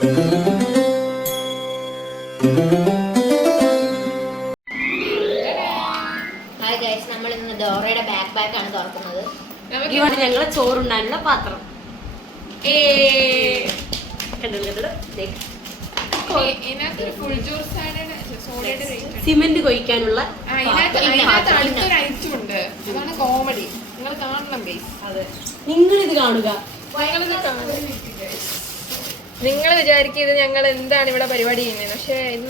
Hi guys, നമ്മൾ ഇന്ന് ഡോറയുടെ back pack ആണ് തുറക്കുന്നത്. ഞങ്ങളെ ചോറുണ്ടാനുള്ള പാത്രം സിമെന്റ് കൊയ്ക്കാനുള്ള കോമഡി നിങ്ങൾ കാണണം. നിങ്ങളിത് കാണുക. നിങ്ങൾ വിചാരിക്കുന്നത് ഞങ്ങൾ എന്താണ് ഇവിടെ പരിപാടി ചെയ്യുന്നത്, പക്ഷെ ഇത്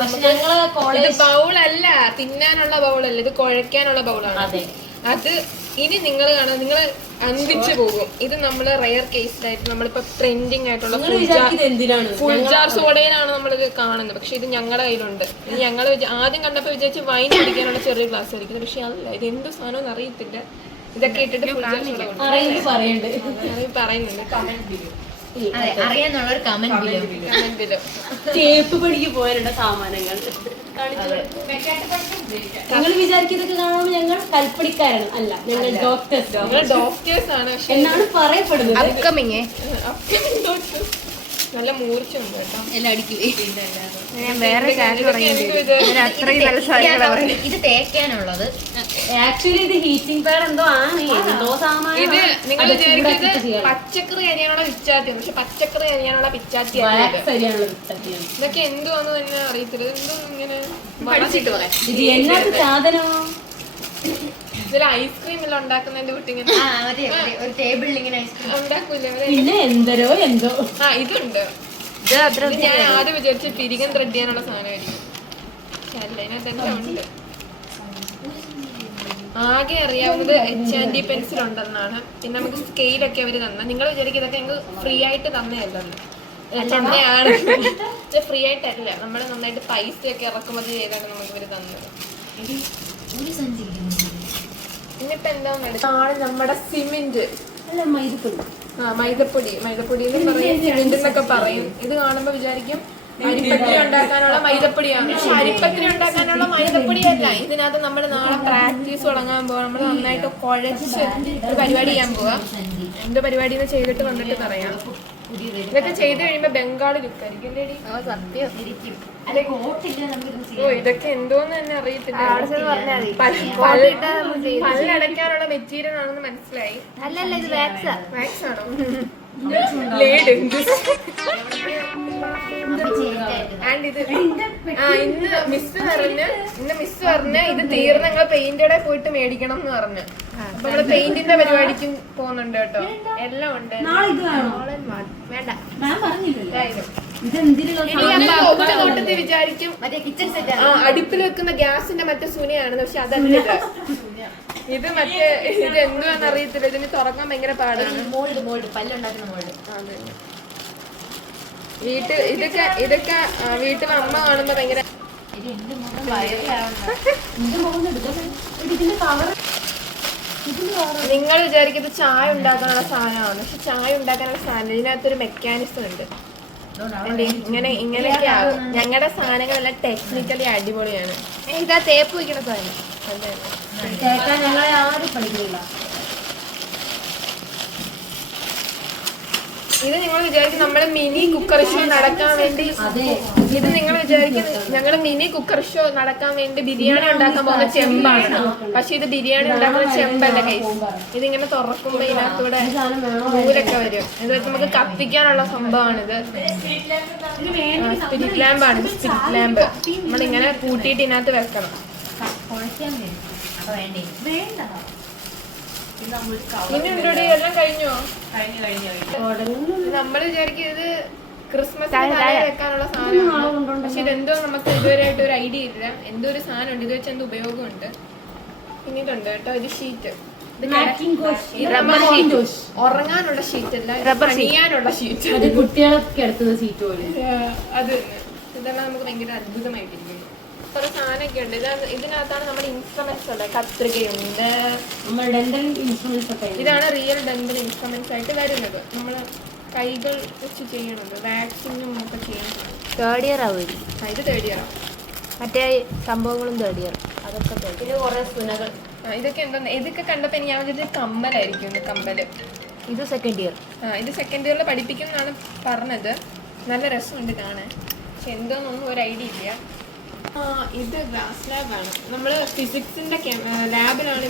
ബൗളല്ല, തിന്നാനുള്ള ബൗളല്ല, ഇത് കുഴക്കാനുള്ള ബൗളാണ്. അത് ഇനി നിങ്ങൾ കാണാം, നിങ്ങൾ അന്തിച്ചു പോകും. ഇത് നമ്മള് റെയർ കേസിലായിട്ട് നമ്മളിപ്പോ ട്രെൻഡിങ് ആയിട്ടുള്ള ഫുൾ ജാർ സോഡയിലാണ് നമ്മളിത് കാണുന്നത്. പക്ഷെ ഇത് ഞങ്ങളുടെ കയ്യിലുണ്ട്. ഇത് ഞങ്ങൾ ആദ്യം കണ്ടപ്പോ വിചാരിച്ച് വൈൻ കുടിക്കാനുള്ള ചെറിയ ഗ്ലാസ് ആയിരിക്കുന്നത്. പക്ഷെ അതല്ല, ഇത് എന്ത് സാധനം അറിയത്തില്ല. ഇതൊക്കെ ഇട്ടിട്ട് പറയുന്നുണ്ട്. അറിയാന്നുള്ളൊരു ടേപ്പ് പണിക്ക് പോയാലുള്ള സാമാനങ്ങൾ നിങ്ങൾ വിചാരിക്കുന്നതൊക്കെ കാണുമ്പോൾ ഞങ്ങൾ കൽപ്പണിക്കാരാണ്. അല്ല, ഞങ്ങൾ ഡോക്ടേഴ്സ് ആണ് എന്നാണ് പറയപ്പെടുന്നത്. നല്ല മൂർച്ചയുണ്ട് കേട്ടോ. എല്ലാം അടിക്കുവേ. ഇത് തേക്കാനുള്ളത് ആക്ച്വലി ഇത് ഹീറ്റിംഗ് പാഡ് എന്തോ ആണ്. ഇത് നിങ്ങൾ വിചാരിക്കുന്നത് പച്ചക്കറി അരിയാനുള്ള പിച്ചാത്തി, പക്ഷെ പച്ചക്കറി അരിയാനുള്ള പിച്ചാത്തി ഇതൊക്കെ എന്തുവാന്ന് തന്നെ അറിയത്തില്ല. എന്തോ ഇങ്ങനെ പഠിച്ചിട്ട് പറയാം. ഇത് എന്നാത്ത സാധനമോ? ഇതിൽ ഐസ്ക്രീം എല്ലാം ഉണ്ടാക്കുന്നതിന്റെ കുട്ടി ഇങ്ങനെ ഒരു ടേബിളിൽ ഇങ്ങനെ ഉണ്ടാക്കൂലേ? പിന്നെ എന്തോ ഇതുണ്ട്. ഞാൻ ആദ്യം വിചാരിച്ച പിരികൻ ത്രെഡ് ചെയ്യാനുള്ള സാധനമായിരിക്കും. അല്ല, ഇതിനകത്തെല്ലാം ഉണ്ട്. ആകെ അറിയാവുന്നത് HND പെൻസിൽ ഉണ്ടെന്നാണ്. പിന്നെ നമുക്ക് സ്കെയിലൊക്കെ അവര് തന്നെ. നിങ്ങൾ വിചാരിക്കും ഇതൊക്കെ ഞങ്ങൾക്ക് ഫ്രീ ആയിട്ട് തന്നെയല്ലല്ലോ. തന്നെയാണ്, ഫ്രീ ആയിട്ടല്ല. നമ്മൾ നന്നായിട്ട് പൈസയൊക്കെ ഇറക്കുമതി ചെയ്താണ് നമുക്ക് ഇവര് തന്നത്. എന്നിട്ട് എന്താണ് നമ്മുടെ സിമെന്റ്, മൈദപ്പൊടി എന്ന് പറയും, സിമെന്റ് എന്നൊക്കെ പറയും. ഇത് കാണുമ്പോ വിചാരിക്കും അരിപ്പത്തിരി ഉണ്ടാക്കാനുള്ള മൈദപ്പൊടിയാണ്. പക്ഷെ അരിപ്പത്തിരി ഉണ്ടാക്കാനുള്ള മൈദപ്പൊടിയല്ല. ഇതിനകത്ത് നമ്മൾ നാളെ പ്രാക്ടീസ് തുടങ്ങാൻ പോവാ. നമ്മൾ നന്നായിട്ട് കുഴച്ച് ഒരു പരിപാടി ചെയ്യാൻ പോവാ. എന്ത് പരിപാടി ചെയ്തിട്ട് വന്നിട്ട് പറയാം. ഇതൊക്കെ ചെയ്ത് കഴിയുമ്പോ ബംഗാളി ലുക്കായിരിക്കും. ഓ, ഇതൊക്കെ എന്തോന്ന് തന്നെ അറിയത്തില്ല. പല്ലടയ്ക്കാനുള്ള മെറ്റീരിയൽ ആണെന്ന് മനസ്സിലായി. അല്ലല്ല, ഇത് വാക്സ് ആണോ? ലേഡ്. ആൻഡ് ഇത് ഇന്ന് മിസ് പറഞ്ഞ് ഇത് തീർന്ന് ഞങ്ങൾ പെയിന്റോടെ പോയിട്ട് മേടിക്കണം എന്ന് പറഞ്ഞു. അപ്പൊ നമ്മള് പെയിന്റിന്റെ പരിപാടിക്കും പോകുന്നുണ്ട് കേട്ടോ. എല്ലാം ഉണ്ട്. വേണ്ട, കൂട്ടത്തിൽ വിചാരിക്കും അടുപ്പിൽ വെക്കുന്ന ഗ്യാസിന്റെ മറ്റേ സുനയാണെന്ന്. പക്ഷെ അതല്ല, ഇത് മറ്റേ ഇത് എന്തുവാന്ന് അറിയത്തില്ല. ഇതിന് തുറക്കാൻ ഭയങ്കര പാടാണ്. ഇതൊക്കെ വീട്ടിൽ അമ്മ കാണുമ്പോ ഭയങ്കര നിങ്ങൾ വിചാരിക്കുന്നത് ചായ ഉണ്ടാക്കാനുള്ള സാധനമാണ്. പക്ഷെ ചായ ഉണ്ടാക്കാനുള്ള സാധനം ഇതിനകത്തൊരു മെക്കാനിസം ഉണ്ട്. ഇങ്ങനെയൊക്കെ ആകും. ഞങ്ങളുടെ സാധനങ്ങളെല്ലാം ടെക്നിക്കലി അടിപൊളിയാണ്. ഇതാ തേപ്പ് വയ്ക്കുന്ന സാധനം. ഞങ്ങളെ ആരും പഠിക്കില്ല. ഇത് നിങ്ങൾ വിചാരിക്കും നമ്മള് മിനി കുക്കർ ഷോ നടക്കാൻ വേണ്ടി, ഇത് നിങ്ങൾ വിചാരിക്കും ഞങ്ങള് മിനി കുക്കർ ഷോ നടക്കാൻ വേണ്ടി ബിരിയാണി ഉണ്ടാക്കാൻ പോകുന്ന ചെമ്പാണ്. പക്ഷെ ഇത് ബിരിയാണി ഉണ്ടാക്കുന്ന ചെമ്പല്ല കൈസ്. ഇതിങ്ങനെ തുറക്കുമ്പോ ഇതിനകത്തൂടെ നൂലൊക്കെ വരും. ഇത് നമുക്ക് കത്തിക്കാനുള്ള സംഭവമാണിത്. സ്പിരിറ്റ് ലാമ്പാണ്. സ്പിരിറ്റ് ലാമ്പ് നമ്മളിങ്ങനെ കൂട്ടിയിട്ട് ഇതിനകത്ത് വെക്കണം. ഇനിയുണ്ടോടി? എല്ലാം കഴിഞ്ഞോ? നമ്മൾ വിചാരിക്കും ഇത് ക്രിസ്മസിന് വെക്കാനുള്ള സാധനമാണ്. പക്ഷെ ഇതെന്തോ നമുക്ക് ഇതുവരെയായിട്ട് ഒരു ഐഡിയ ഇല്ല. എന്തോ ഒരു സാധനം ഉണ്ട്. ഇത് വെച്ച് എന്തോ ഉപയോഗമുണ്ട്. പിന്നീടുണ്ട് കേട്ടോ ഇത് ഷീറ്റ്. ഉറങ്ങാനുള്ള ഷീറ്റ് അല്ല, പണിയാനുള്ള ഷീറ്റ്. കുട്ടികളൊക്കെ എടുത്തുന്ന സീറ്റ് പോലെ. അത് ഇതെല്ലാം നമുക്ക് ഭയങ്കര അത്ഭുതമായിട്ടിരിക്കുന്നു. കുറെ സാധനമൊക്കെ ഉണ്ട്. ഇതിനകത്താണ് നമ്മുടെ ഇൻസ്ട്രുമെന്റ്സ് ഉള്ളത്. കത്രികയുണ്ട്. ഇതാണ് റിയൽ ഡെന്റൽ ഇൻസ്ട്രുമെന്റ്സ് ആയിട്ട് വരുന്നത്. നമ്മള് കൈകൾ വെച്ച് ചെയ്യണത്. വാക്സിനും ഒക്കെ ചെയ്യുന്നത്. തേർഡ് ഇയർ ആവും. ഇത് തേർഡ് ഇയർ ആവും. മറ്റേ സംഭവങ്ങളും തേർഡ് ഇയർ. അതൊക്കെ പിന്നെ കുറെ സുനകൾ. ഇതൊക്കെ എന്താ, ഇതൊക്കെ കണ്ടപ്പോ ഞാൻ വിചാരിച്ചത് കമ്മലായിരിക്കും. കമ്മല്. ഇത് സെക്കൻഡ് ഇയർ. ഇത് സെക്കൻഡ് ഇയറിൽ പഠിപ്പിക്കും എന്നാണ് പറഞ്ഞത്. നല്ല രസമുണ്ട് കാണാൻ. പക്ഷെ എന്തോന്നൊന്നും ഒരു ഐഡിയ ഇല്ല. ഇത് ഗ്ലാസ് ലാബാണ്. നമ്മള് ഫിസിക്സിന്റെ ലാബിലാണ്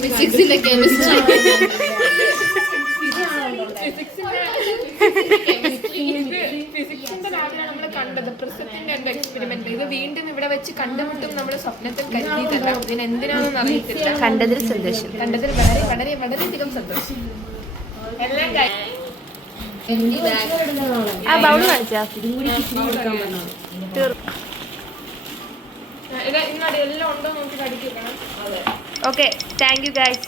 ഫിസിക്സിന്റെ ലാബിലാണ് നമ്മൾ കണ്ടത് പ്രിസത്തിന്റെ എക്സ്പെരിമെന്റ്. ഇത് വീണ്ടും ഇവിടെ വെച്ച് കണ്ടുമുട്ടും നമ്മൾ സ്വപ്നത്തിൽ കരുതിയതല്ല. ഇതിന് എന്തിനാണെന്ന് അറിയത്തില്ല. കണ്ടതിൽ സന്തോഷം. കണ്ടതിൽ വളരെ വളരെ വളരെയധികം സന്തോഷം. എല്ലാം ആ ബൗൾ കാണിച്ചാ ഇന്നടി എല്ലാം ഉണ്ടോ നോക്കി അടിക്കണം. Okay thank you guys.